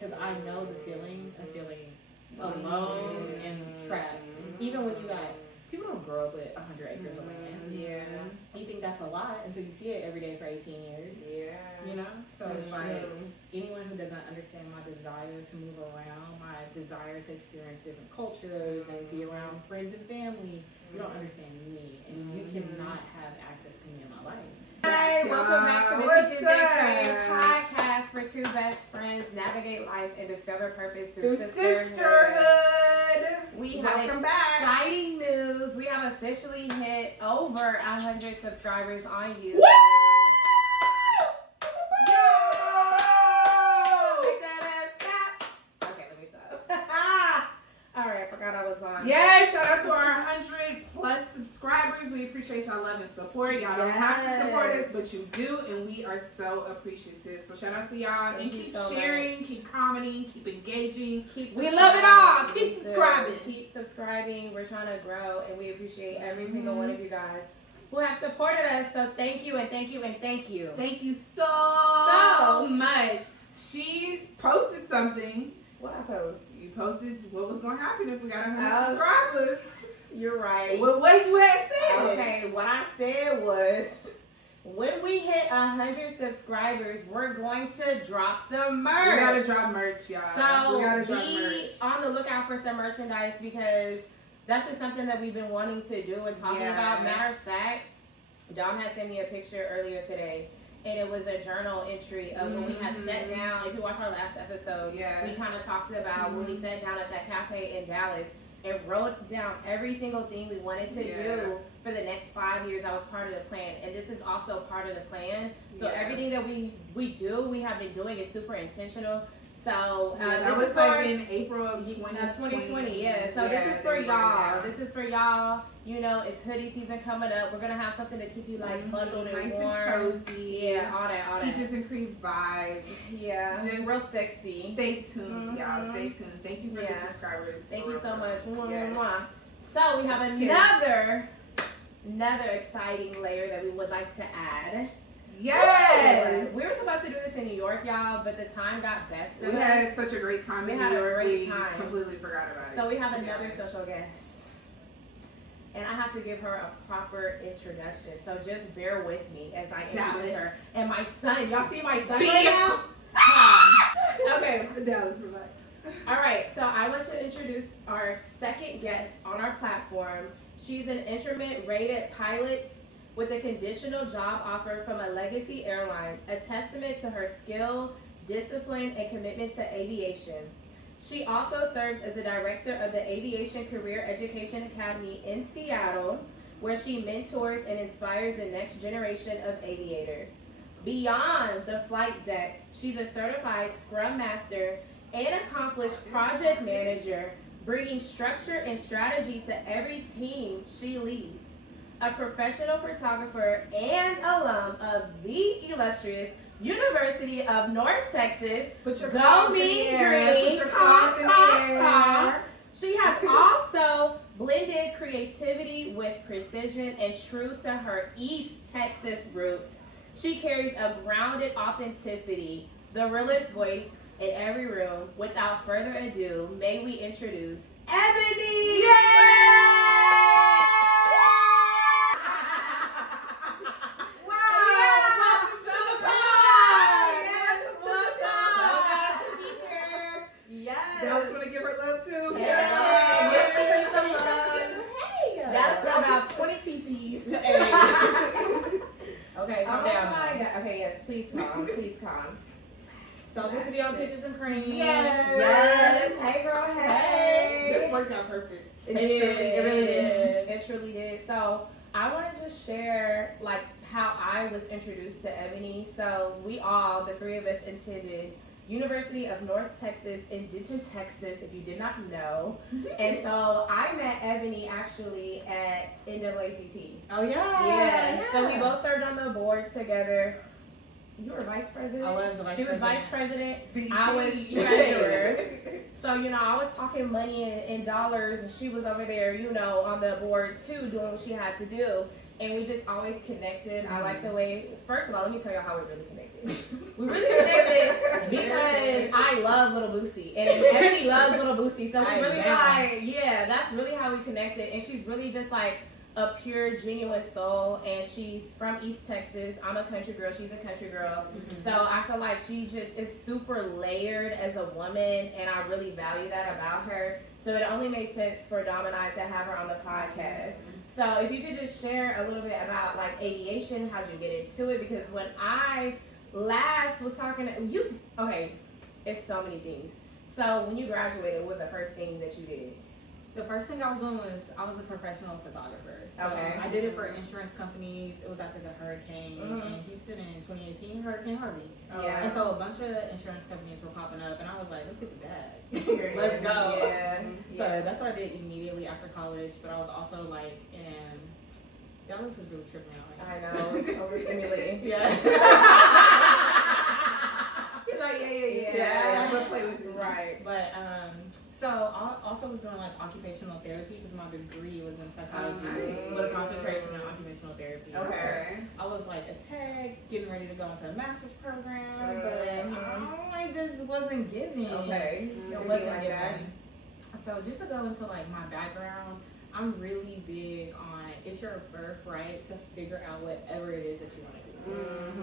because I know the feeling of feeling alone and trapped. Even when you got people don't grow up with 100 acres of land. Yeah. You think that's a lot until you see it every day for 18 years. Yeah. You know? So it's like anyone who doesn't understand my desire to move around, my desire to experience different cultures and be around friends and family, you don't understand me. And you cannot have access to me in my life. Hi, welcome back to the Peaches and Cream podcast where two best friends navigate life and discover purpose through sisterhood. We have exciting news. We have officially hit over 100 subscribers on YouTube. Woo! Okay, let me stop. All right, I forgot I was on. Yeah, shout out to our 100 plus subscribers. We appreciate y'all love and support. Y'all don't have to support us, but you do, and we are so appreciative. So shout out to y'all. Thank and you keep so sharing, much. keep commenting, keep engaging. Keep we love it all. Keep subscribing. Keep subscribing. We're trying to grow, and we appreciate every single one of you guys who have supported us. So thank you and thank you and thank you. Thank you so much. She posted something. What I post? You posted what was going to happen if we got 100 subscribers. You're right. What you had said. Okay, what I said was, when we hit 100 subscribers, we're going to drop some merch. We gotta drop merch, y'all. So we gotta drop merch. On the lookout for some merchandise because that's just something that we've been wanting to do and talking about. Matter of fact, Dom had sent me a picture earlier today. And it was a journal entry of when we had sat down. If you watch our last episode, we kind of talked about when we sat down at that cafe in Dallas and wrote down every single thing we wanted to do for the next 5 years. That was part of the plan. And this is also part of the plan. So everything that we do, we have been doing is super intentional. So that was like in April of 2020. Yeah. So this is for y'all. This is for y'all. You know, it's hoodie season coming up. We're gonna have something to keep you like bundled and nice warm. And cozy. Yeah, all that. Peaches and cream vibe. Yeah, just real sexy. Stay tuned, y'all. Stay tuned. Thank you for the subscribers. Thank you so much. Yes. So we have another exciting layer that we would like to add. Yes! We were supposed to do this in New York, y'all, but the time got best of us. We had such a great time in New York. We completely forgot about it. So we have another special guest. And I have to give her a proper introduction. So just bear with me as I introduce her. And my son. Y'all see my son right now? Okay. Dallas, relax. All right. So I want to introduce our second guest on our platform. She's an intermittent-rated pilot with a conditional job offer from a legacy airline, a testament to her skill, discipline, and commitment to aviation. She also serves as the director of the Aviation Career Education Academy in Seattle, where she mentors and inspires the next generation of aviators. Beyond the flight deck, she's a certified Scrum Master and accomplished project manager, bringing structure and strategy to every team she leads. A professional photographer and alum of the illustrious University of North Texas. Put your Go Me Green. She has also blended creativity with precision and true to her East Texas roots. She carries a grounded authenticity, the realest voice in every room. Without further ado, may we introduce Ebony! Okay, calm down. My God. Okay, yes, please calm. Please calm. So good to be on Peaches and Cream. Yes. Hey, girl. Hey. This worked out perfect. It really did. It truly did. So I want to just share like how I was introduced to Ebony. So we all, the three of us, attended University of North Texas in Denton, Texas, if you did not know. And so I met Ebony actually at NAACP. Oh, Yeah. So we both served on the board together. You were vice president? I was the vice She was president. vice president. I was treasurer. So, you know, I was talking money in dollars, and she was over there, you know, on the board too, doing what she had to do. and we just always connected. I like the way, first of all, let me tell you how we really connected. We really connected because I love Little Boosie, and Ebony loves Little Boosie, so we really like, yeah, that's really how we connected. And she's really just like a pure, genuine soul, and she's from East Texas. I'm a country girl, she's a country girl. So I feel like she just is super layered as a woman, and I really value that about her. So it only makes sense for Dom and I to have her on the podcast. So if you could just share a little bit about like aviation, how'd you get into it? Because when I last was talking to you, okay, it's so many things. So when you graduated, what was the first thing that you did? The first thing I was doing was I was a professional photographer. So I did it for insurance companies. It was after the hurricane in Houston in 2018, Hurricane Harvey. Yeah. And so a bunch of insurance companies were popping up, and I was like, let's get the bag. Let's go. Yeah. So that's what I did immediately after college. But I was also like, Dallas is really tripping out. I know, overstimulating. He's like, yeah. I'm gonna play with you. Right. But so I also was doing like occupational therapy because my degree was in psychology with a concentration in occupational therapy. Okay. So I was like a tech, getting ready to go into a master's program, but I just wasn't giving. Okay. It wasn't giving. So just to go into like my background, I'm really big on it's your birthright to figure out whatever it is that you want to do.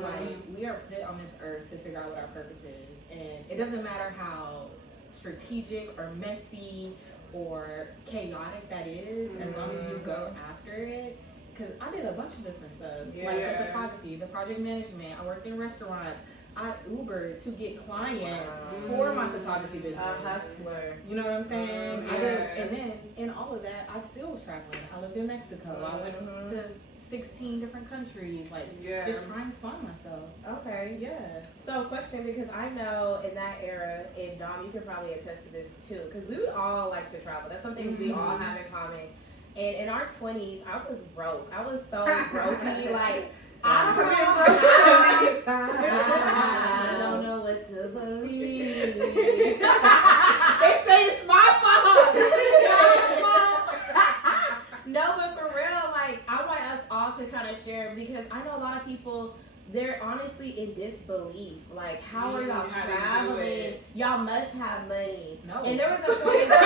Like we are put on this earth to figure out what our purpose is, and it doesn't matter how strategic or messy or chaotic that is, as long as you go after it. Because I did a bunch of different stuff, like the photography, the project management. I worked in restaurants. I Ubered to get clients for my photography business. A hustler. You know what I'm saying? I did, and then in all of that, I still was traveling. I lived in Mexico. I went to 16 different countries, like just trying to find myself. Okay. Yeah. So question, because I know in that era, and Dom, you could probably attest to this too, because we would all like to travel. That's something we all have in common. And in our 20s, I was broke. I was so brokey, like, I don't know what to believe. They say it's my fault. No, but for real, like, I want us all to kind of share, because I know a lot of people, they're honestly in disbelief. Like, how are y'all traveling? Y'all must have money. No. And there was a point in time,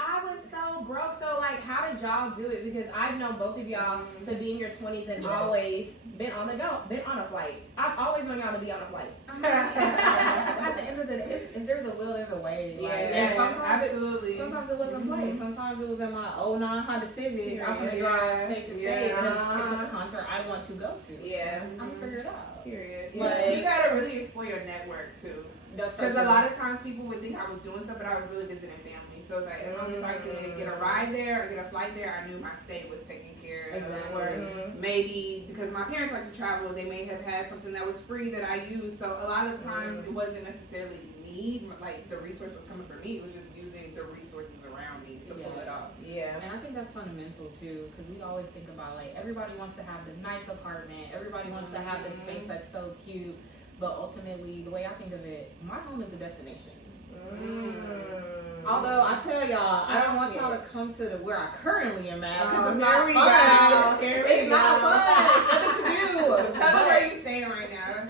I was so broke. So, like, how did y'all do it? Because I've known both of y'all to be in your 20s and always been on the go, been on a flight. I've always known y'all to be on a flight. At the end of the day, if there's a will, there's a way. Like, and sometimes sometimes it wasn't flight. Sometimes it was in my 09 Honda Civic. I'm gonna drive state to state because it's a concert I want to go to. Yeah. I'm gonna figure it out. Period. But you gotta really explore your network too. Because a lot of times people would think I was doing stuff, but I was really visiting family. So it's like, as long as I could get a ride there or get a flight there, I knew my stay was taken care of. Exactly. Or maybe because my parents like to travel, they may have had something that was free that I used. So a lot of times it wasn't necessarily me, like the resource was coming from me. It was just using the resources around me to pull it off. Yeah. And I think that's fundamental too, because we always think about like everybody wants to have the nice apartment, everybody wants to have the space that's so cute, but ultimately the way I think of it, my home is a destination. Although I tell y'all, I don't want y'all to come to where I currently am at because it's not fun. It's not fun. It's nothing to do. Tell me where you staying right now.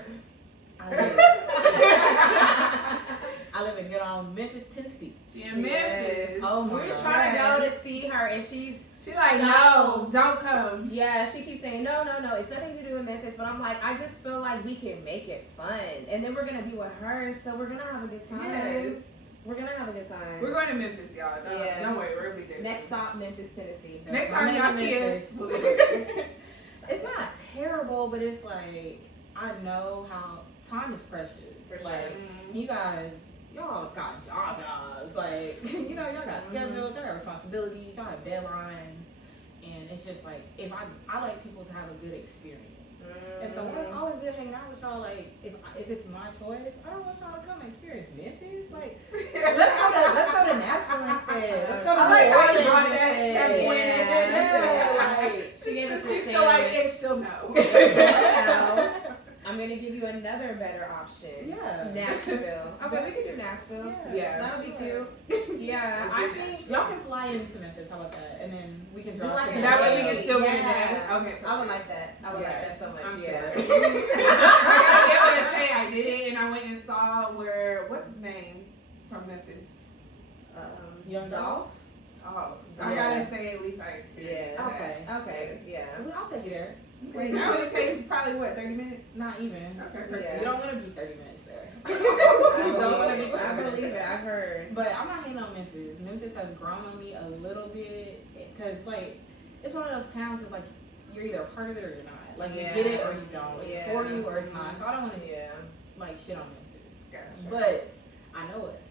I live in good old Memphis, Tennessee. She in Memphis. Oh my We're God. trying to go to see her, and she's like, no, don't come. Yeah, she keeps saying, no, it's nothing to do with Memphis. But I'm like, I just feel like we can make it fun. And then we're going to be with her, so we're going to have a good time. Yes. We're going to have a good time. We're going to Memphis, y'all. Don't worry, we're going to be there. Next stop, Memphis, Tennessee. Next time y'all see us. It's not terrible, but it's like, I know how time is precious. For sure. Like, you guys, y'all got jobs. Like, you know, y'all got schedules, y'all got responsibilities, y'all have deadlines. And it's just like, if I like people to have a good experience. And so it's always good hanging out with y'all. Like, if it's my choice, I don't want y'all to come and experience Memphis. Like, let's go to Nashville instead. Let's go to New Orleans instead. Yeah. Like, She gave us a She's still like, it's still no. I I'm gonna give you another better option. Yeah. Nashville. Okay, we can do Nashville. Yeah. That'll be Sure. cute. Yeah, I Let's do think Y'all can fly into Memphis. How about that? And then we can Do drive like to a That way we day. can still get Yeah. it in. Okay. I would like that. I would Yeah. like that so much. I'm yeah. sure. I gotta say I did it, and I went and saw what's his name from Memphis? Young Dolph. Oh, I gotta say at least I experienced Yeah. that. Okay. Yeah. I'll take you there. That would take probably what 30 minutes. Not even. Okay, perfect. Yeah. You don't want to be 30 minutes there. I You don't want to be believe it. 30 I minutes believe it. there. I've heard. But I'm not hating on Memphis. Memphis has grown on me a little bit because like it's one of those towns. It's like you're either a part of it or you're not. Like Yeah. you get it or you don't. It's Yeah. for you or it's not. So I don't want to Yeah. like shit on Memphis. Gotcha. But I know us.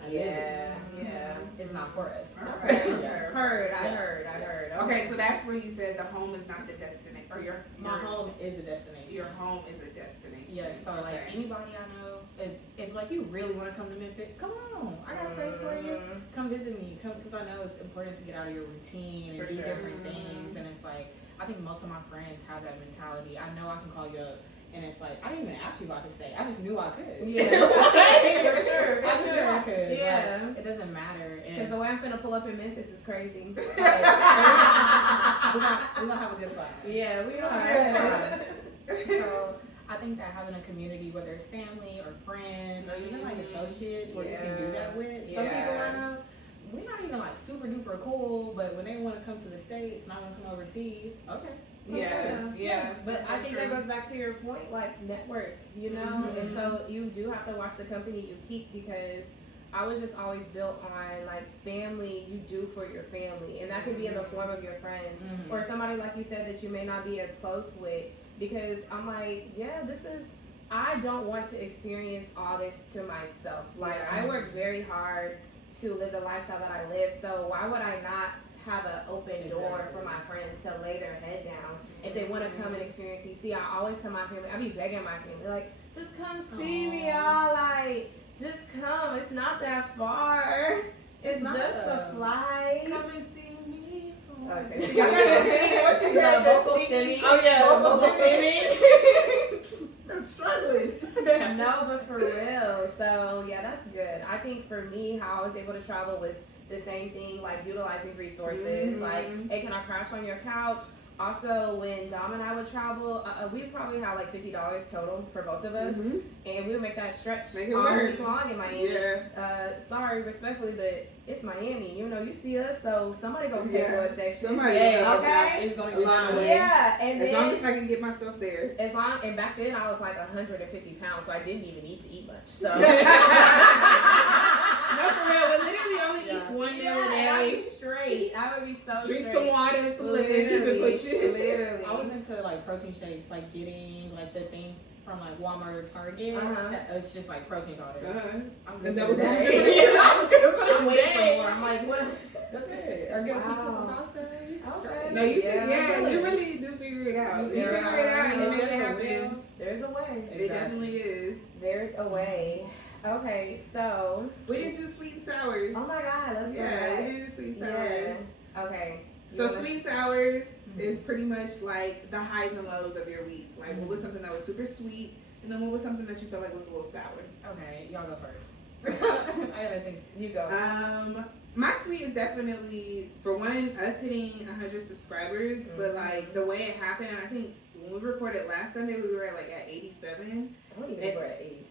I live Yeah. it. Yeah. It's not for us. Okay. Yeah. I Yeah. heard. Okay, so that's where you said the home is not the destination, or My home is a destination. Your home is a destination. Yeah, so like Okay. anybody I know is like you really want to come to Memphis? Come on, I got space for you. Come visit me. Come because I know it's important to get out of your routine and For do sure. different things. And it's like I think most of my friends have that mentality. I know I can call you up, and it's like I didn't even ask you if I could stay. I just knew I could. Yeah. For sure. I just knew I could. Yeah. Like, it doesn't matter. Because And the way I'm finna pull up in Memphis is crazy. we're gonna have a good time. Yeah, we We're gonna are. have a good time. So I think that having a community, whether it's family or friends or even like associates, where you can do that with. Some people I know, we're not even like super duper cool, but when they want to come to the States and I want to come overseas, okay. Yeah. But I think true. that goes back to your point, like network, you know? Mhm. And so you do have to watch the company you keep because I was just always built on like family you do for your family. And that could be in the form of your friends Mhm. or somebody like you said that you may not be as close with because I'm like, yeah, I don't want to experience all this to myself. Like Yeah. I work very hard to live the lifestyle that I live. So why would I not have an open door Exactly. for my friends to lay their head down if they want to come and experience DC? I always tell my family, I be begging my family, like, just come see me, y'all. Like, just come. It's not that far. It's not just a flight. Come and see me. Okay. Y'all gotta sing what she Is said. that Just vocal sing singing? it. Oh yeah, Vocal I'm struggling. No, but for real. So yeah, that's good. I think for me, how I was able to travel was the same thing, like utilizing resources. Mhm. Like, hey, can I crash on your couch? Also, when Dom and I would travel, we probably had like $50 total for both of us, Mhm. and we would make that stretch Make it all work. week long in Miami. Yeah. Sorry, respectfully, but it's Miami. You know, you see us, so somebody gonna pay Yeah. for a section. Somebody Yeah, Okay. it's going Along down the the way. way. Yeah, and As then long as I can get myself there. and back then I was like 150 pounds, so I didn't even need to eat much. So. No, for real. We literally only eat one meal a Yeah, I'd be day. straight. I would be so Drink straight. some water and some liquor. Keep it pushing. Literally. I was into like protein shakes, like getting like the thing from like Walmart or Target. Uh-huh. It's just like protein powder. I'm good And that for was the what day. you said. I'm waiting for more. I'm like, what else? That's it. Or get a pizza from Wow. Costco. You Okay. straight. No, you Yeah, you really do figure it out. You Yeah. figure it out and you make it There's a happen. will. There's a way. It definitely is. There's a way. Okay, so. We didn't do sweet and sours. Oh my God, let's go Yeah, we back. didn't do sweet and sours. Yeah. Okay. So You wanna- sweet and sours is pretty much like the highs and lows of your week. Like what was something that was super sweet, and then what was something that you felt like was a little sour. Okay, y'all go first. I gotta think. You go. My sweet is definitely, for one, us hitting 100 subscribers, but like the way it happened, I think when we recorded last Sunday, we were like at 87. I don't even think we're at 87.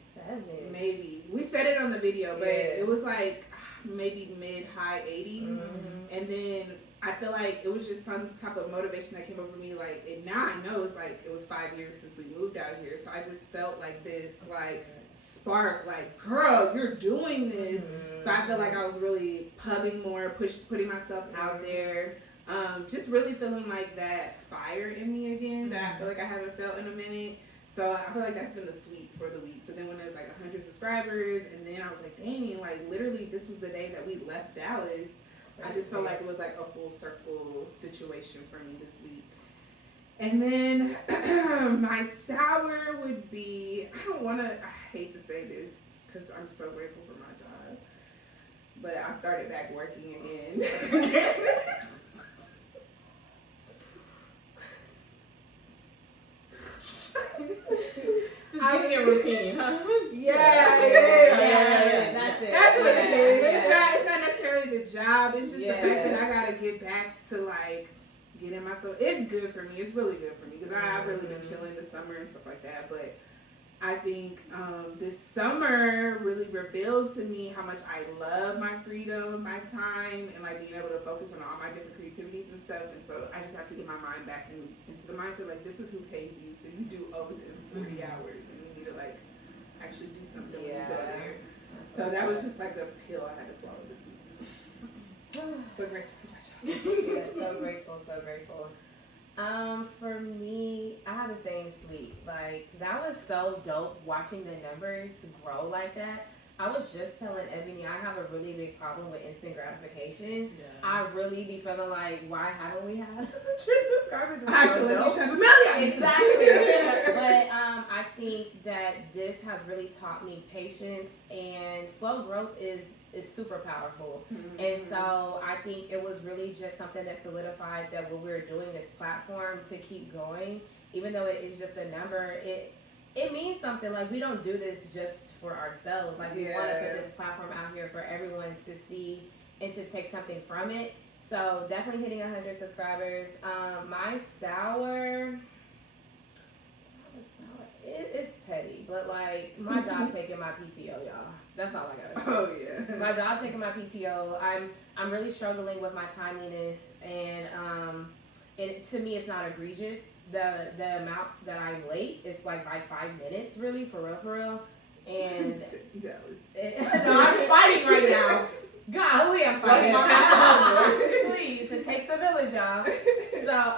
Maybe. We said it on the video, but Yeah. it was like maybe mid-high 80s. Mhm. And then I feel like it was just some type of motivation that came over me. Like, and now I know it's like it was 5 years since we moved out here. So I just felt like this, like, spark, like, girl, you're doing this. So I feel like I was really pubbing more, putting myself out there. Just really feeling like that fire in me again that I feel like I haven't felt in a minute. So I feel like that's been the sweet for the week. So then when there's like 100 subscribers, and then I was like, dang, like literally this was the day that we left Dallas. I just felt like it was like a full circle situation for me this week. And then my sour would be, I hate to say this because I'm so grateful for my job, but I started back working again. Just getting a routine, huh? Yeah. That's it. That's what it is. Yeah. It's not necessarily the job. It's just the Yeah. fact that I gotta get back to like getting myself. It's good for me. It's really good for me because I've really been chilling this summer and stuff like that. But I think this summer really revealed to me how much I love my freedom, my time, and like being able to focus on all my different creativities and stuff. And so I just have to get my mind back into the mindset like this is who pays you, so you do owe them 40 hours, and you need to like actually do something when you go there. So that was just like a pill I had to swallow this week. But grateful for my job. Yeah, so grateful, so grateful. For me, I have the same sweet. Like, that was so dope watching the numbers grow like that. I was just telling Ebony I have a really big problem with instant gratification. Yeah. I really be feeling like, why haven't we had 100 subscribers? I feel like we should have a million. Exactly. But I think that this has really taught me patience, and slow growth is super powerful. And so I think it was really just something that solidified that when we were doing this platform to keep going, even though it is just a number, it means something. Like, we don't do this just for ourselves. Like, we want to put this platform out here for everyone to see and to take something from it. So definitely hitting 100 subscribers. My sour, it's petty, but like, my job taking my PTO, y'all. That's all I gotta say. Oh yeah. My job taking my PTO. I'm really struggling with my timeliness, and to me, it's not egregious. The amount that I'm late is like by 5 minutes, really, for real. And no, I'm fighting right now. Golly, I'm fighting. Please, it takes a village, y'all. So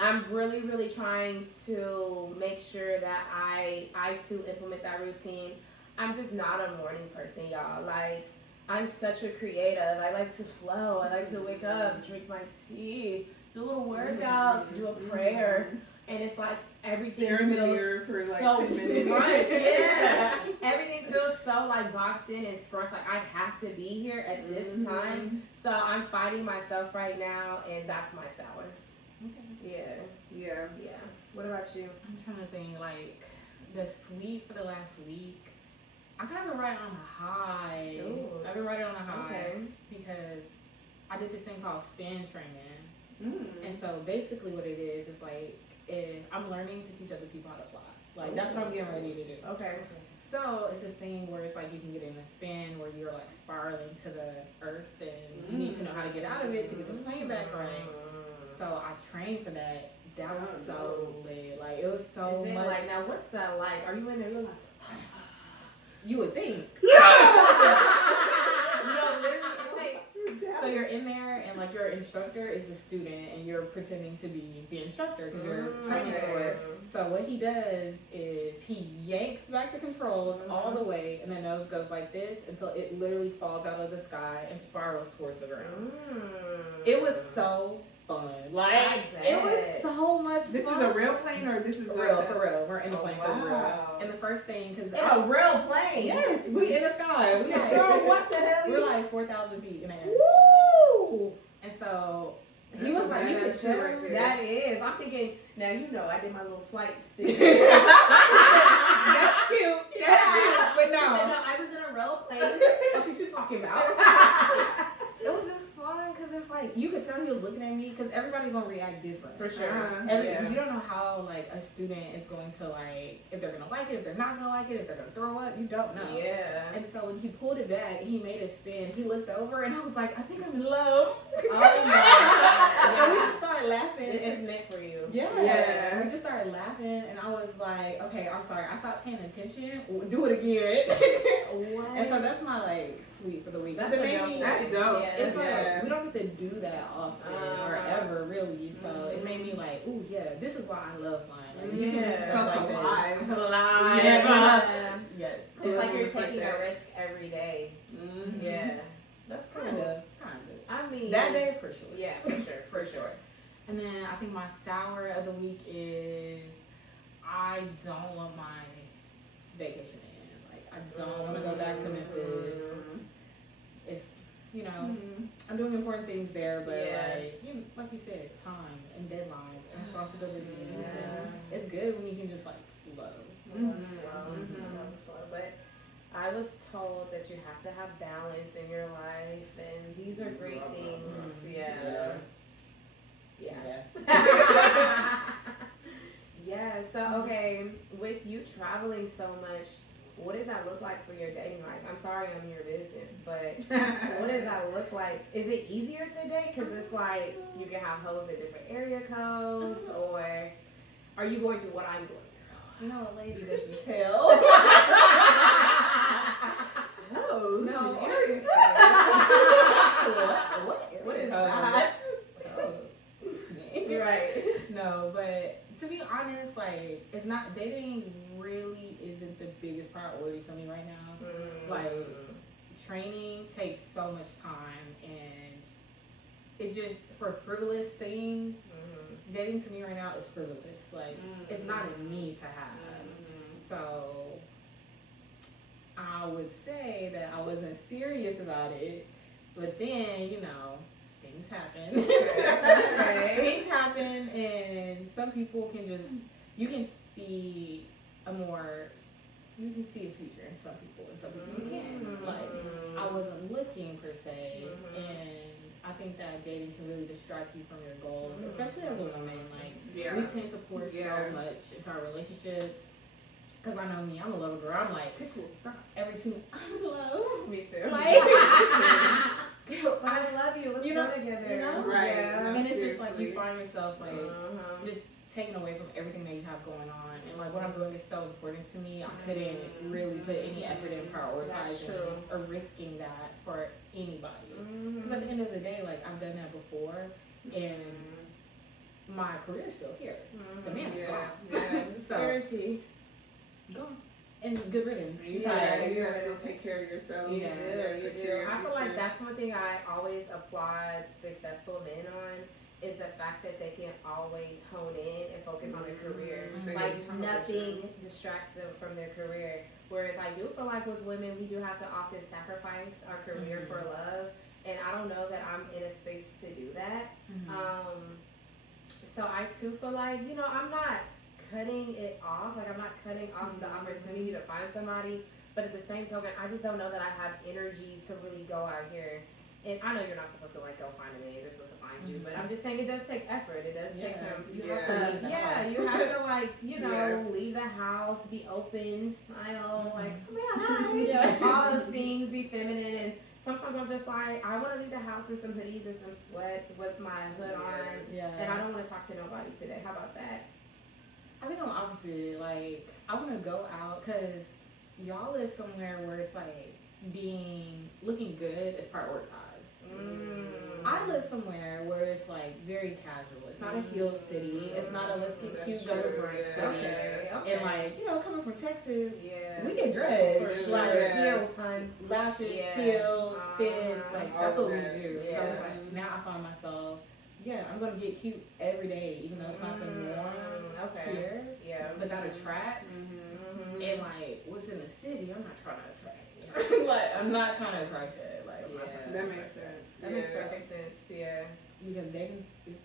I'm really, really trying to make sure that I too implement that routine. I'm just not a morning person, y'all. Like, I'm such a creative. I like to flow. I like to wake up, drink my tea, do a little workout, do a prayer, and it's like everything feels for like so 10 minutes. scrunched. Yeah, everything feels so like boxed in and scrunched. Like, I have to be here at this time. So I'm fighting myself right now, and that's my sour. Okay. Yeah. What about you? I'm trying to think, like, the sweet for the last week. I kind of been riding on a high. Ooh. I've been riding on a high Okay. because I did this thing called spin training. And so basically what it is like, I'm learning to teach other people how to fly. Like, that's what I'm getting ready to do. Okay. So it's this thing where it's like you can get in a spin where you're like spiraling to the earth, and you need to know how to get out of it to get the plane back right. So I trained for that. That was so lit. Like, it was so Is it much. like, now what's that like? Are you in there? You're like, You would think. No, literally, it takes. So you're in there, and like, your instructor is the student, and you're pretending to be the instructor because you're training for it. So what he does is he yanks back the controls all the way, and the nose goes like this until it literally falls out of the sky and spirals towards the ground. It was so fun. Like, it was so much fun. This is a real plane, or this is For real. We're in the plane for real. wow. And the first thing, because in a real plane. yes, we in the sky. We like, Girl, what the hell? we're like 4,000 feet in the air. Woo! And so he was like, you could shit right show there. That is. I'm thinking, now you know I did my little flight. That's cute. That's cute. But She said, no. no, I was in a real plane. What are you talking about? It was just fun because it's like, you could tell he was looking at me because everybody's going to react different. For sure. You don't know how, like, a student is going to, like, if they're going to like it, if they're not going to like it, if they're going to throw up, you don't know. Yeah. And so when he pulled it back, he made it spin. He looked over, and I was like, I think I'm in love. Oh my God. And we just started laughing. This is meant for you. Yeah. We just started laughing, and I was like, okay, I'm sorry. I stopped paying attention. Do it again. What? And so that's my, like, sweet for the week. That's It made dope. me, That's dope. Yeah, it's like, Yeah. we don't get to do that often or ever, really. So it made me like, ooh, yeah, this is why I love flying. Like, you can do stuff Felt like this. alive. Alive. Yeah. Yes. It's like you're It's like taking that. a risk every day. Mm-hmm. Yeah. That's cool. Kind of. I mean, That day, for sure. Yeah, for sure. And then I think my sour of the week is I don't want my vacation to end. Like, I don't want to go back to Memphis. It's, you know, I'm doing important things there, but Yeah. like you said, time and deadlines and responsibilities. Yeah. And it's good when you can just like flow. I love the flow. I love the flow. But I was told that you have to have balance in your life, and these are great things. Yeah. Yeah. So, okay, with you traveling so much, what does that look like for your dating life? I'm sorry I'm your business, but what does that look like? Is it easier to date? Because it's like you can have hoes at different area codes, or are you going through what I'm going through? You know, a lady doesn't tell. Oh, No. area What is that? Right. No, but to be honest, like it's not dating really isn't the biggest priority for me right now. Like training takes so much time, and it just for frivolous things. Dating to me right now is frivolous. Like it's not a need to have. So I would say that I wasn't serious about it, but then things happen. Things happen, and some people can just you can see a future in some people, and some people you can't. Like I wasn't looking per se, and I think that dating can really distract you from your goals, especially as a woman. Like we tend to pour so much into our relationships. Cause I know me, I'm a lover girl. I'm like, every 2 I'm in love. Me too. Like, I love you. Let's go together. Right. Yeah. And it's just like you find yourself like just taken away from everything that you have going on, and like what I'm doing is so important to me. I couldn't really put any effort in prioritizing or risking that for anybody. Because at the end of the day, like I've done that before, and my career is still here. The man is gone. So Where is he? gone. And good riddance. You gotta still take care of yourself. You do. I feel like future. that's one thing I always applaud successful men on is the fact that they can always hone in and focus on their career. Like nothing distracts them from their career. Whereas I do feel like with women, we do have to often sacrifice our career for love. And I don't know that I'm in a space to do that. So I too feel like, I'm not cutting it off. Like I'm not cutting off the opportunity to find somebody. But at the same token, I just don't know that I have energy to really go out here. And I know you're not supposed to like go find a man. You're supposed to find you. But I'm just saying it does take effort. It does take some. You have to leave the house. You have to like leave the house, be open, smile, like oh my god, hi. All those things, be feminine. And sometimes I'm just like I want to leave the house in some hoodies and some sweats with my hood on, and I don't want to talk to nobody today. How about that? I think I'm opposite. Like, I want to go out because y'all live somewhere where it's like looking good is prioritized. I live somewhere where it's like very casual. It's not a heel city. It's not a let's get cute, go to brunch city. And like, coming from Texas, we get dressed. Like, heels, hun. Lashes, heels, fits. Like, that's what we do. So it's like, now I find myself, I'm gonna get cute every day, even though it's not the norm here. But that attracts. And like, what's in the city, I'm not trying to attract. Like, I'm not trying to attract that. Like, I'm not trying to that attract makes sense. That makes perfect sense. Yeah. Because dating is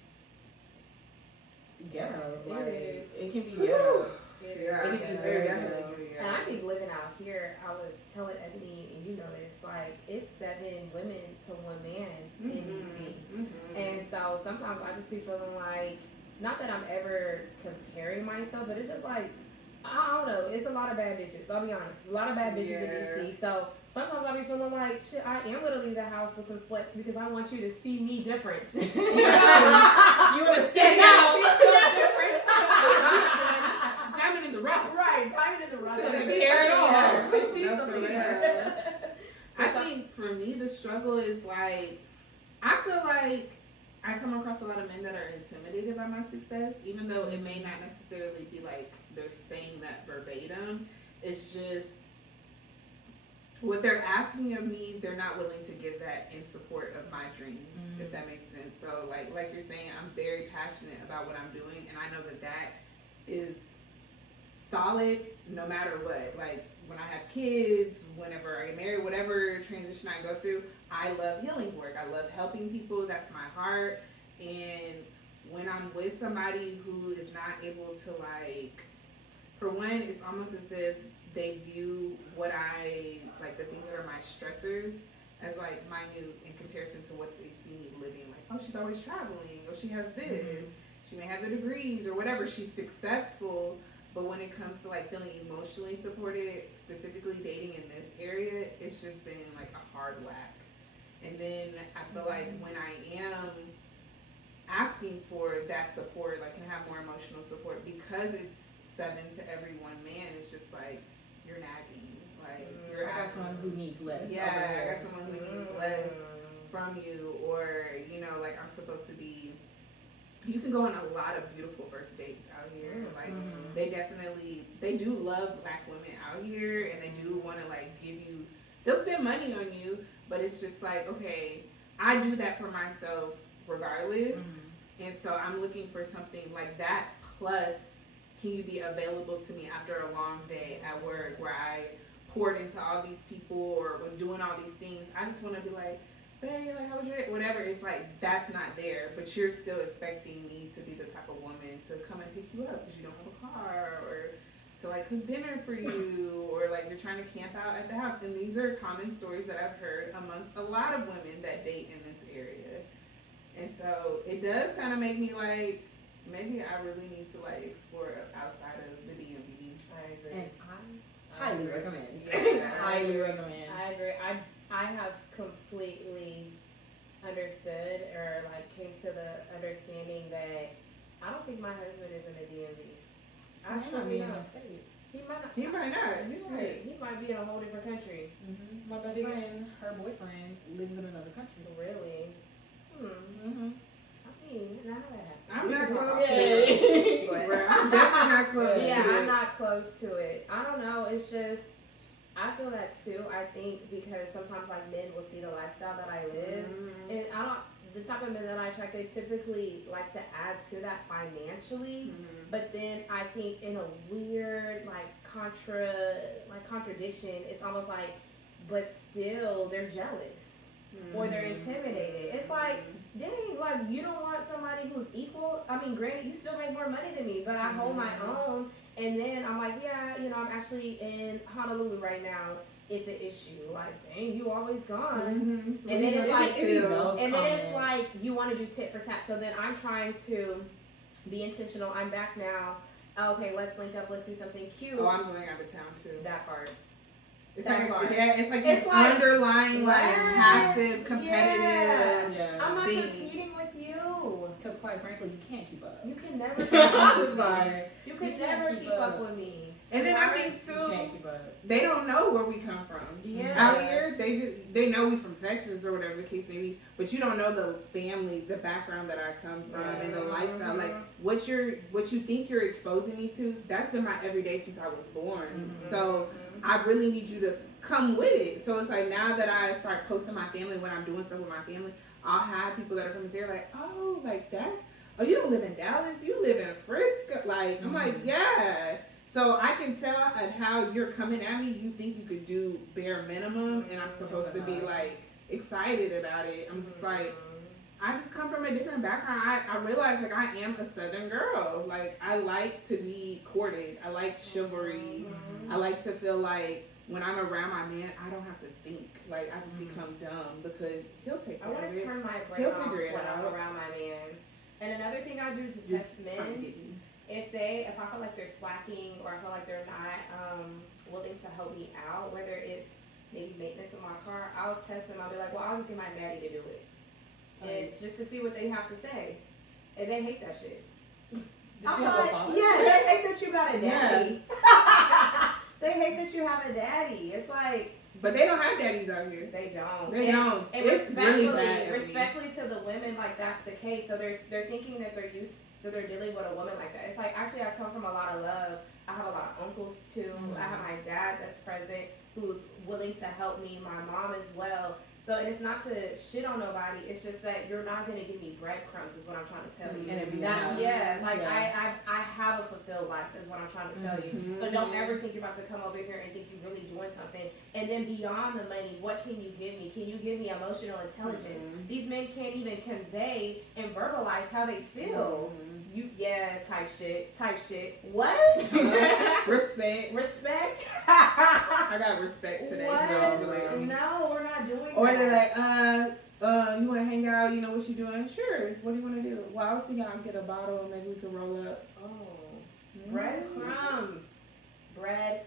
ghetto. Like, is. it can be ghetto. Yeah, It can be very ghetto. definitely. And I think living out here, I was telling Ebony, and you know this, like it's 7 women to 1 man in DC. And so sometimes I just be feeling like, not that I'm ever comparing myself, but it's just like, I don't know, it's a lot of bad bitches. I'll be honest, a lot of bad bitches in DC. So sometimes I be feeling like, shit, I am gonna leave the house with some sweats because I want you to see me different. You want to stand out. Diamond in the rough. Right, diamond in the rough. She doesn't care at all. I see something there. I think for me, the struggle is like, I feel like I come across a lot of men that are intimidated by my success, even though it may not necessarily be like they're saying that verbatim. It's just what they're asking of me, they're not willing to give that in support of my dreams, if that makes sense. So like you're saying, I'm very passionate about what I'm doing, and I know that is solid no matter what. Like when I have kids, whenever I get married, whatever transition I go through, I love healing work. I love helping people. That's my heart. And when I'm with somebody who is not able to, like, for one, it's almost as if they view what I, like, the things that are my stressors as, like, minute in comparison to what they see me living. Like, oh, she's always traveling, or she has this, she may have the degrees, or whatever, she's successful. But when it comes to, like, feeling emotionally supported, specifically dating in this area, it's just been, like, a hard whack. And then I feel like when I am asking for that support, like, can I have more emotional support, because it's 7 to every one man, it's just like, you're nagging. Like, you're I got someone who needs less. Yeah, I got someone who needs less from you, or, you know, like, I'm supposed to be, you can go on a lot of beautiful first dates out here. Like, they do love black women out here, and they do want to, like, give you, they'll spend money on you, but it's just like, okay, I do that for myself regardless. And so I'm looking for something like that, plus can you be available to me after a long day at work where I poured into all these people or was doing all these things. I just want to be like, babe, like, how was your day? Whatever. It's like, that's not there, but you're still expecting me to be the type of woman to come and pick you up because you don't have a car, or to, like, cook dinner for you, or, like, you're trying to camp out at the house. And these are common stories that I've heard amongst a lot of women that date in this area. And so it does kind of make me like, maybe I really need to, like, explore outside of the DMV. I agree. And I highly recommend. Yeah, highly recommend. I agree. I have completely understood, or, like, came to the understanding that I don't think my husband is in the DMV. I might be in the States. He might not. He might not. He's right. He might be in a whole different country. My best friend, her boyfriend, lives in another country. Really? I mean, now that I'm not happens. close to it. But I'm definitely not close yeah, to it. I'm not close to it. I don't know. It's just, I feel that too. I think because sometimes, like, men will see the lifestyle that I live, and I don't. The type of men that I attract, they typically like to add to that financially, but then I think in a weird, like, contradiction, it's almost like, but still they're jealous or they're intimidated. It's like, dang, like, you don't want somebody who's equal. I mean, granted, you still make more money than me, but I hold my own. And then I'm like, yeah, you know, I'm actually in Honolulu right now. It's an issue. Like, dang, you always gone. And then it's like, it's like you want to do tit for tat. So then I'm trying to be intentional. I'm back now. Okay, let's link up. Let's do something cute. Oh, I'm going out of town too. That part. It's That like, part. yeah, it's like It's this like, underlying, like, right. passive, competitive. Yeah. I'm not thing. competing with you. Because quite frankly, you can't keep up. You can never keep up with me. Sorry. You can You never can't keep keep up up. with me. And then I Sorry. think You too, can't keep up. they don't know where we come from. Yeah. Out here, they know we from Texas or whatever the case may be, but you don't know the family, the background that I come from, and the lifestyle. Like, what you think you're exposing me to, that's been my everyday since I was born. So I really need you to come with it. So it's like, now that I start posting my family when I'm doing stuff with my family, I'll have people that are from this area like, oh, like, oh, you don't live in Dallas, you live in Frisco. Like, I'm like, yeah. So I can tell at how you're coming at me, you think you could do bare minimum, and I'm supposed to be, like, excited about it. I'm just like, I just come from a different background. I realize, like, I am a Southern girl. Like, I like to be courted. I like chivalry. I like to feel like when I'm around my man, I don't have to think. Like, I just become dumb because he'll take care I want of to it. turn my brain He'll off figure it when I'm out. around my man. And another thing I do to Just test trying to men, get you. if I feel like they're slacking or I feel like they're not willing to help me out, whether it's maybe maintenance of my car, I'll test them. I'll be like, well, I'll just get my daddy to do it. It's just to see what they have to say. And they hate that shit. Did you have a father? Yeah, they hate that you got a daddy. They hate that you have a daddy. It's like, But they don't have daddies out here. they don't. They don't. And It's really bad, Ebony. respectfully to the women, like, that's the case. So they're thinking that they're dealing with a woman like that. It's like, actually, I come from a lot of love. I have a lot of uncles too. I have my dad that's present, who's willing to help me. My mom as well. So, and it's not to shit on nobody. It's just that you're not gonna give me breadcrumbs, is what I'm trying to tell you. And it'd be That, enough. yeah, like Yeah. I have a fulfilled life, is what I'm trying to tell you. So don't ever think you're about to come over here and think you're really doing something. And then beyond the money, what can you give me? Can you give me emotional intelligence? These men can't even convey and verbalize how they feel. You, type shit. What? Respect. Respect? I got respect today. What? No, we're not doing Or that. they're like, you want to hang out? You know what you doing? Sure. What do you want to do? Well, I was thinking I'd get a bottle and maybe we could roll up. Oh, breadcrumbs. I'm like,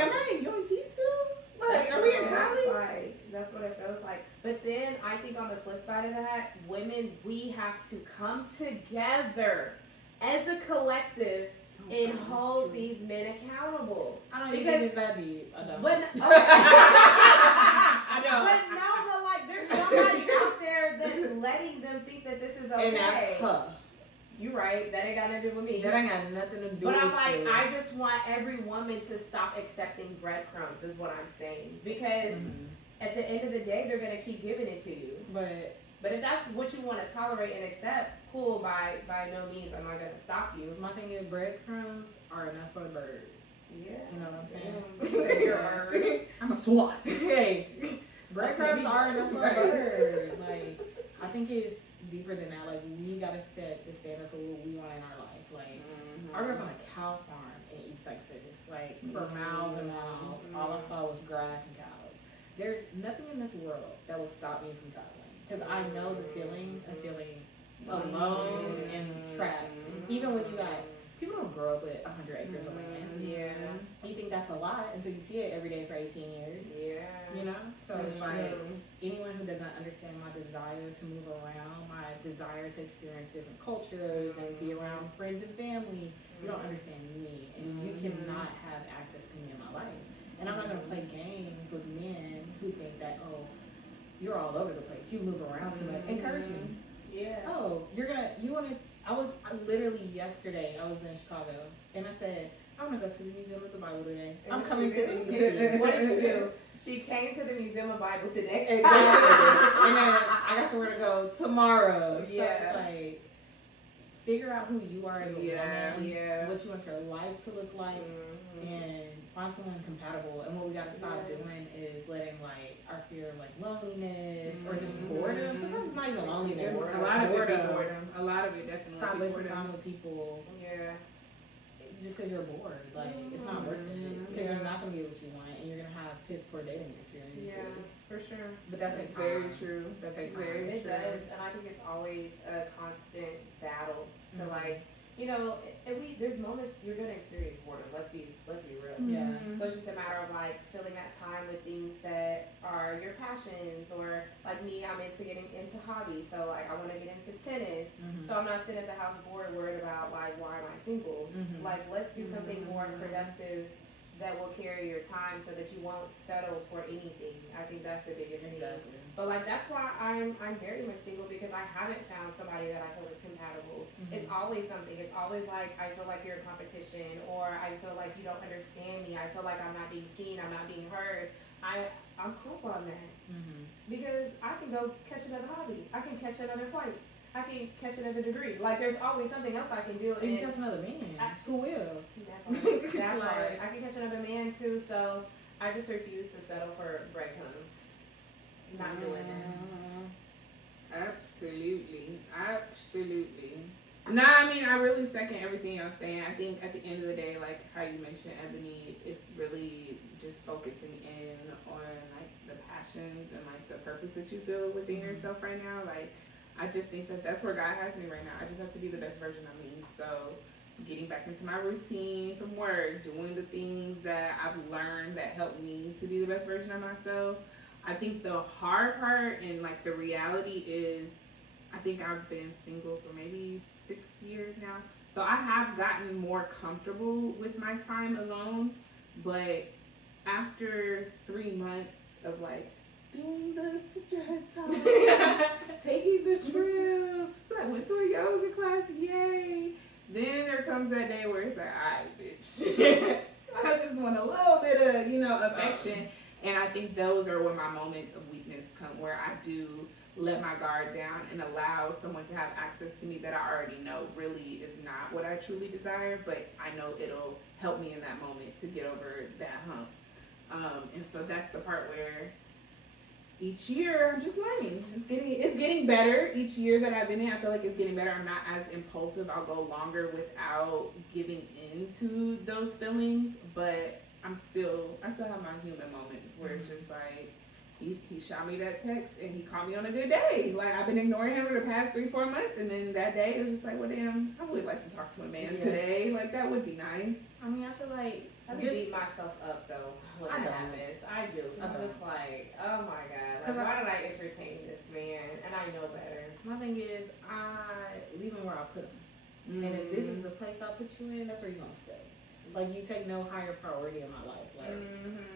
am I in UNT still? Like, are we in college? Like, that's what it feels like. But then I think on the flip side of that, women, we have to come together as a collective and hold these men accountable. I don't even think it's that deep. I don't. But, okay. I know. But no, but like there's somebody out there that's letting them think that this is okay. And that's her. You right. That ain't got nothing to do with me. That ain't got nothing to do But with I'm like, shit. I just want every woman to stop accepting breadcrumbs, is what I'm saying. Because at the end of the day, they're gonna keep giving it to you. But if that's what you want to tolerate and accept, cool. By no means am I gonna stop you. My thing is breadcrumbs are enough for a bird. Yeah. You know what I'm saying? Damn. You're a bird. I'm a swat. Hey, breadcrumbs are enough for a bird. Like, I think it's deeper than that. Like, we gotta set the standard for what we want in our life. Like, I grew up on a cow farm in East Texas. Like, for miles and miles, all I saw was grass and cows. There's nothing in this world that will stop me from traveling. Because I know the feeling of feeling alone and trapped. Even when you got, people don't grow up with 100 acres of land. Yeah. You think that's a lot until you see it every day for 18 years. Yeah. You know? So it's like, anyone who doesn't understand my desire to move around, my desire to experience different cultures and be around friends and family, you don't understand me. And you cannot have access to me in my life. And I'm not going to play games with men who think that, oh, you're all over the place. You move around too much. Encourage me. Yeah. Oh, I literally yesterday, I was in Chicago, and I said, I'm gonna go to the Museum of the Bible today. I'm coming to the museum. What did she do? She came to the Museum of Bible today. Exactly. And then I got somewhere to go tomorrow. So Yeah. it's like, figure out who you are as a woman, what you want your life to look like, and find someone compatible. And what we gotta stop doing is letting like our fear of like loneliness or just boredom. Sometimes it's not even loneliness. A lot of it be boredom. A lot of it definitely. Stop be wasting boredom. time with people. Yeah. Just because you're bored, like it's not worth it. Because you're not gonna get what you want, and you're gonna have piss poor dating experiences. Yeah, for sure. But that's very true. That's very It true. does, and I think it's always a constant battle to like, you know, and there's moments you're gonna experience boredom. Let's be real. Yeah. So it's just a matter of like filling that time with things that are your passions, or like me, I'm into getting into hobbies. So like I want to get into tennis. So I'm not sitting at the house bored, worried about like why am I single? Like let's do something more productive that will carry your time, so that you won't settle for anything. I think that's the biggest thing. But like that's why I'm very much single, because I haven't found somebody that I feel is compatible. It's always something. It's always like I feel like you're a competition, or I feel like you don't understand me. I feel like I'm not being seen. I'm not being heard. I'm cool on that, because I can go catch another hobby. I can catch another flight. I can catch another degree. Like there's always something else I can do. And you catch another man. Who will? That part. I can catch another man too. So I just refuse to settle for breadcrumbs. Not doing that. Absolutely. Nah, I mean, I really second everything you're saying. I think at the end of the day, like how you mentioned, Ebony, it's really just focusing in on like the passions and like the purpose that you feel within yourself right now. Like, I just think that that's where God has me right now. I just have to be the best version of me. So getting back into my routine from work, doing the things that I've learned that help me to be the best version of myself. I think the hard part and like the reality is, I think I've been single for maybe 6 years now. So I have gotten more comfortable with my time alone. But after 3 months of like doing the sisterhood time, taking the trips, I went to a yoga class, yay. Then there comes that day where it's like, alright, bitch. I just want a little bit of, affection. And I think those are when my moments of weakness come, where I do let my guard down and allow someone to have access to me that I already know really is not what I truly desire, but I know it'll help me in that moment to get over that hump. And so that's the part where each year I'm just learning. It's getting better each year that I've been in. I feel like it's getting better. I'm not as impulsive. I'll go longer without giving into those feelings, but I still have my human moments where it's just like he shot me that text and he called me on a good day. Like, I've been ignoring him for the past 3-4 months, and then that day it was just like, well, damn, I would like to talk to a man today. Like, that would be nice. I mean, I feel like I beat myself up though when that happens. I do. I'm just like, oh my god, like, why did I entertain this man? And I know better. My thing is, I leave him where I put him, and if this is the place I put you in, that's where you're gonna stay. Like, you take no higher priority in my life. Like,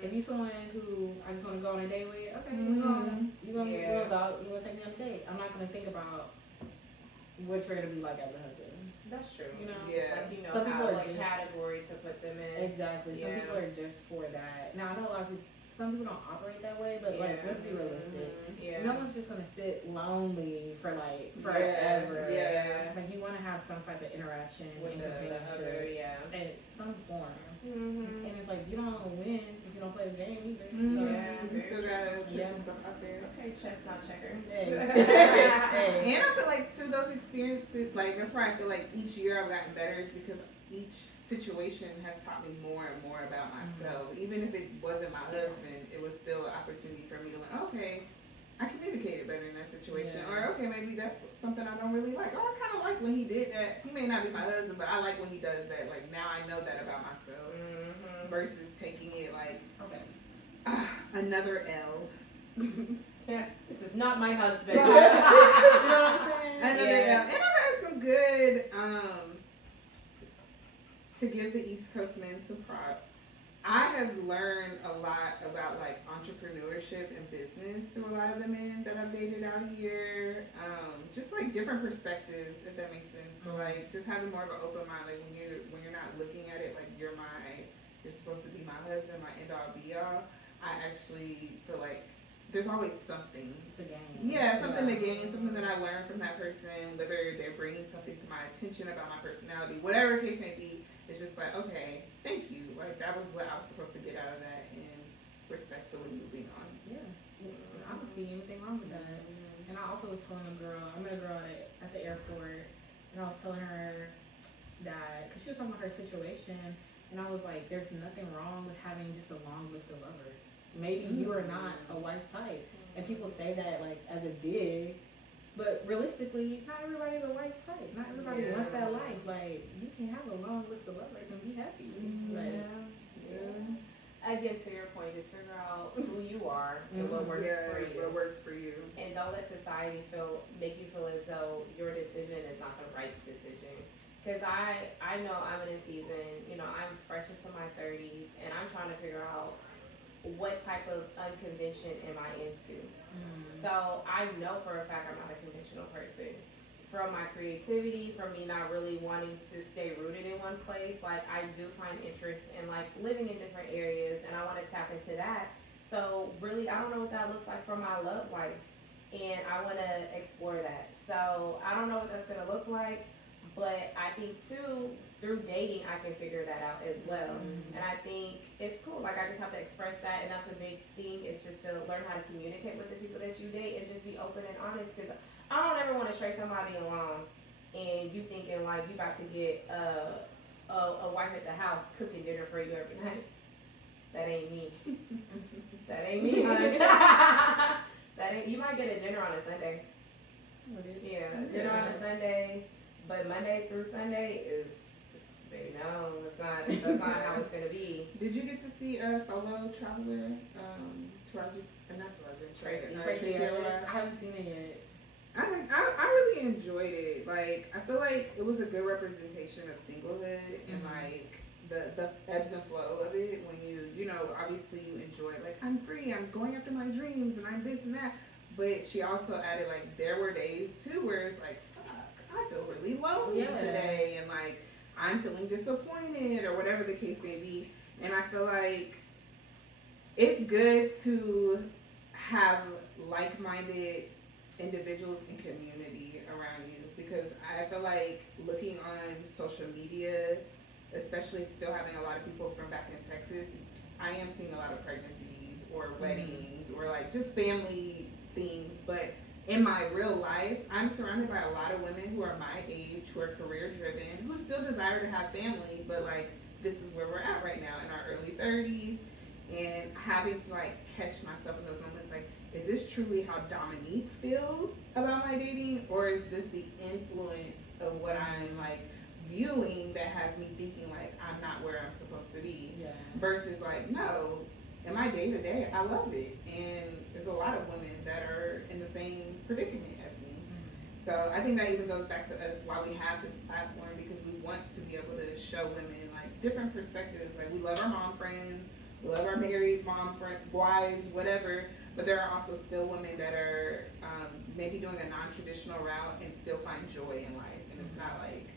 if you someone who I just want to go on a date with, okay, you're gonna take me on a date. I'm not gonna think about what you're gonna be like as a husband. That's true. You know, like, you know, some people how, are like, just, category to put them in. Exactly. Some people are just for that. Now, I know a lot of people. Some people don't operate that way, but like, let's be realistic. No one's just gonna sit lonely for like forever. Like, you want to have some type of interaction With and the other, in some form. And it's like, you don't win if you don't play the game either. So you still gotta put yourself out there. Okay, chess not checkers. And I feel like too, those experiences, like, that's why I feel like each year I've gotten better, is because each situation has taught me more and more about myself. Even if it wasn't my husband, it was still an opportunity for me to like, okay, I communicated better in that situation. Or, okay, maybe that's something I don't really like. Oh, I kind of like when he did that. He may not be my husband, but I like when he does that. Like, now I know that about myself. Versus taking it like, okay, another L. This is not my husband. You know what I'm saying? Another L. And I've had some good, to give the East Coast men some prop, I have learned a lot about like entrepreneurship and business through a lot of the men that I've dated out here. Just like different perspectives, if that makes sense. So like, just having more of an open mind, like when you're not looking at it like you're supposed to be my husband, my end all be all. I actually feel like there's always something to gain. Yeah, something to gain, something that I learned from that person, whether they're bringing something to my attention about my personality, whatever the case may be. It's just like, okay, thank you. Like, that was what I was supposed to get out of that, and respectfully moving on. Yeah. I don't see anything wrong with that. And I also was telling a girl, I met a girl at the airport, and I was telling her that, because she was talking about her situation, and I was like, there's nothing wrong with having just a long list of lovers. Maybe you are not a wife type. And people say that like as a dig, but realistically, not everybody's a wife type. Not everybody wants that life. Like, you can have a long list of lovers and be happy. Again, to your point, just figure out who you are and what works for you. What works for you. And don't let society make you feel as though your decision is not the right decision. Because I know I'm in a season, you know, I'm fresh into my 30s, and I'm trying to figure out what type of unconvention am I into. So I know for a fact I'm not a conventional person. From my creativity, from me not really wanting to stay rooted in one place, like, I do find interest in like living in different areas, and I want to tap into that. So really, I don't know what that looks like for my love life, and I want to explore that. So I don't know what that's going to look like, but I think too, through dating, I can figure that out as well. And I think it's cool. Like, I just have to express that, and that's a big thing. It's just to learn how to communicate with the people that you date and just be open and honest. Because I don't ever want to stray somebody along and you thinking like you about to get a wife at the house cooking dinner for you every night. That ain't me. That ain't me, honey. That ain't. You might get a dinner on a Sunday. Yeah, dinner on a Sunday. But Monday through Sunday is, baby, no, that's not how it's gonna be. Did you get to see a solo traveler, Tracy? I haven't seen it yet. I really enjoyed it. Like, I feel like it was a good representation of singlehood and like the ebbs and flow of it. When you know, obviously you enjoy it. Like, I'm free, I'm going after my dreams, and I'm this and that. But she also added like there were days too where it's like, I feel really lonely today, and like I'm feeling disappointed or whatever the case may be. And I feel like it's good to have like-minded individuals and community around you, because I feel like looking on social media, especially still having a lot of people from back in Texas, I am seeing a lot of pregnancies or weddings or like just family things. But in my real life, I'm surrounded by a lot of women who are my age, who are career driven, who still desire to have family, but like this is where we're at right now in our early 30s, and having to like catch myself in those moments, like, is this truly how Dominique feels about my dating, or is this the influence of what I'm like viewing that has me thinking like I'm not where I'm supposed to be? Yeah. Versus like, no, in my day to day, I love it, and there's a lot of women that are in the same predicament as me. So I think that even goes back to us why we have this platform, because we want to be able to show women like different perspectives. Like, we love our mom friends, we love our married mom friend, wives, whatever. But there are also still women that are maybe doing a non-traditional route and still find joy in life, and it's not like,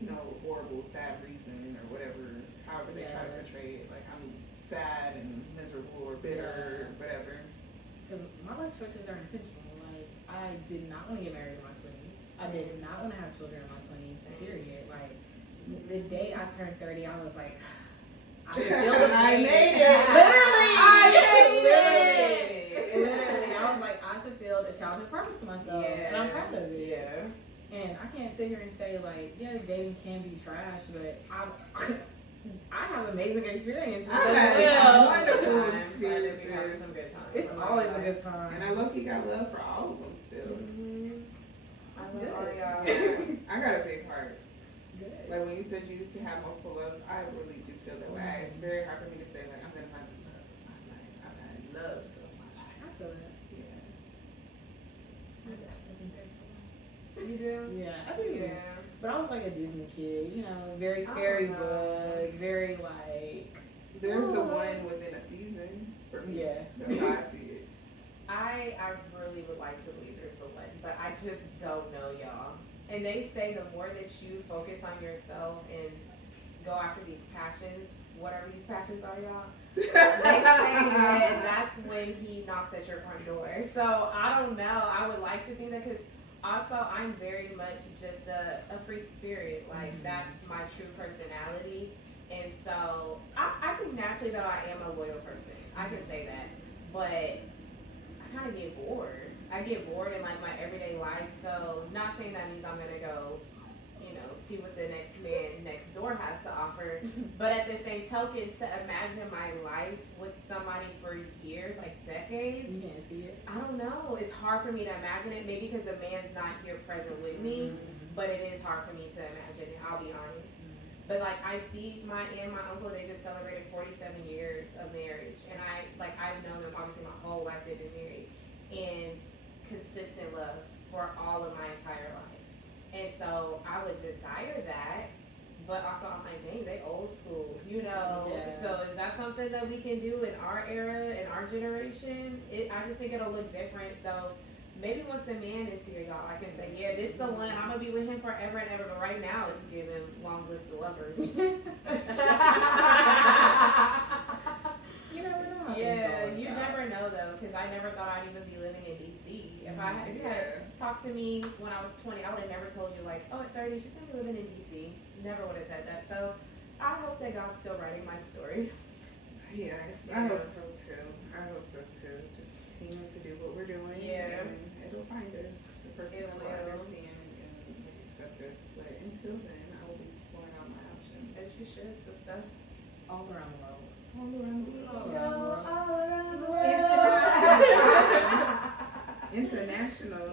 you know, horrible, sad reason or whatever. However they try to portray it, like I'm sad and miserable or bitter or whatever. Because my life choices are intentional. Like, I did not want to get married in my 20s. I did not want to have children in my 20s, period. Like, the day I turned 30, I was like, I feel the I pain. made it. Literally. I made it. Literally. I was like, I fulfilled a childhood purpose to myself. Yeah. And I'm proud of it. Yeah. And I can't sit here and say, like, yeah, dating can be trash, but I have amazing experiences. I had wonderful Having experiences. some good times. It's always a good time. And I low-key got love for all of them still. I love Good. all y'all. I got a big heart. Good. Like, when you said you can have multiple loves, I really do feel that way. It's very hard for me to say, like, I'm gonna find the love of my life. I've had loves of my life. I feel that. Yeah. I still think there's the one. You do? Yeah, I do. Yeah. But I was like a Disney kid, you know, very fairy book, very like. There's the one within a season for me. Yeah. That's how I see it. I really would like to believe there's the one, but I just don't know, y'all. And they say the more that you focus on yourself and go after these passions, whatever these passions are, y'all, they say that that's when he knocks at your front door. So I don't know. I would like to think that, because also I'm very much just a free spirit. Like, that's my true personality. And so I think naturally, though, I am a loyal person. I can say that. But I kind of get bored. I get bored in like my everyday life. So not saying that means I'm gonna go, you know, see what the next man next door has to offer. But at the same token, to imagine my life with somebody for years, like decades, You can't see it. I don't know. It's hard for me to imagine it. Maybe because the man's not here present with me, but it is hard for me to imagine it. I'll be honest. But like, I see my aunt and my uncle, they just celebrated 47 years of marriage, and I've known them obviously my whole life. They've been married, and consistent love for all of my entire life. And so I would desire that, but also I'm like, dang, they old school, you know. Yeah. So is that something that we can do in our era, in our generation? I just think it'll look different. So maybe once the man is here, y'all, I can say, yeah, this is the one. I'm gonna be with him forever and ever. But right now, it's giving long list of lovers. You never know. Yeah, you never know though, because I never thought I'd even be living in DC. If you had talked to me when I was 20, I would have never told you like, oh, at 30 she's gonna be living in DC. Never would have said that. So I hope that God's still writing my story. Yes, I hope so too. Just continue to do what we're doing. Yeah. And it'll find us, the person It that will will. understand and accept us. But until then, I will be exploring all my options. As you should, sister. All around the world. All around the world. Go all around the world. International.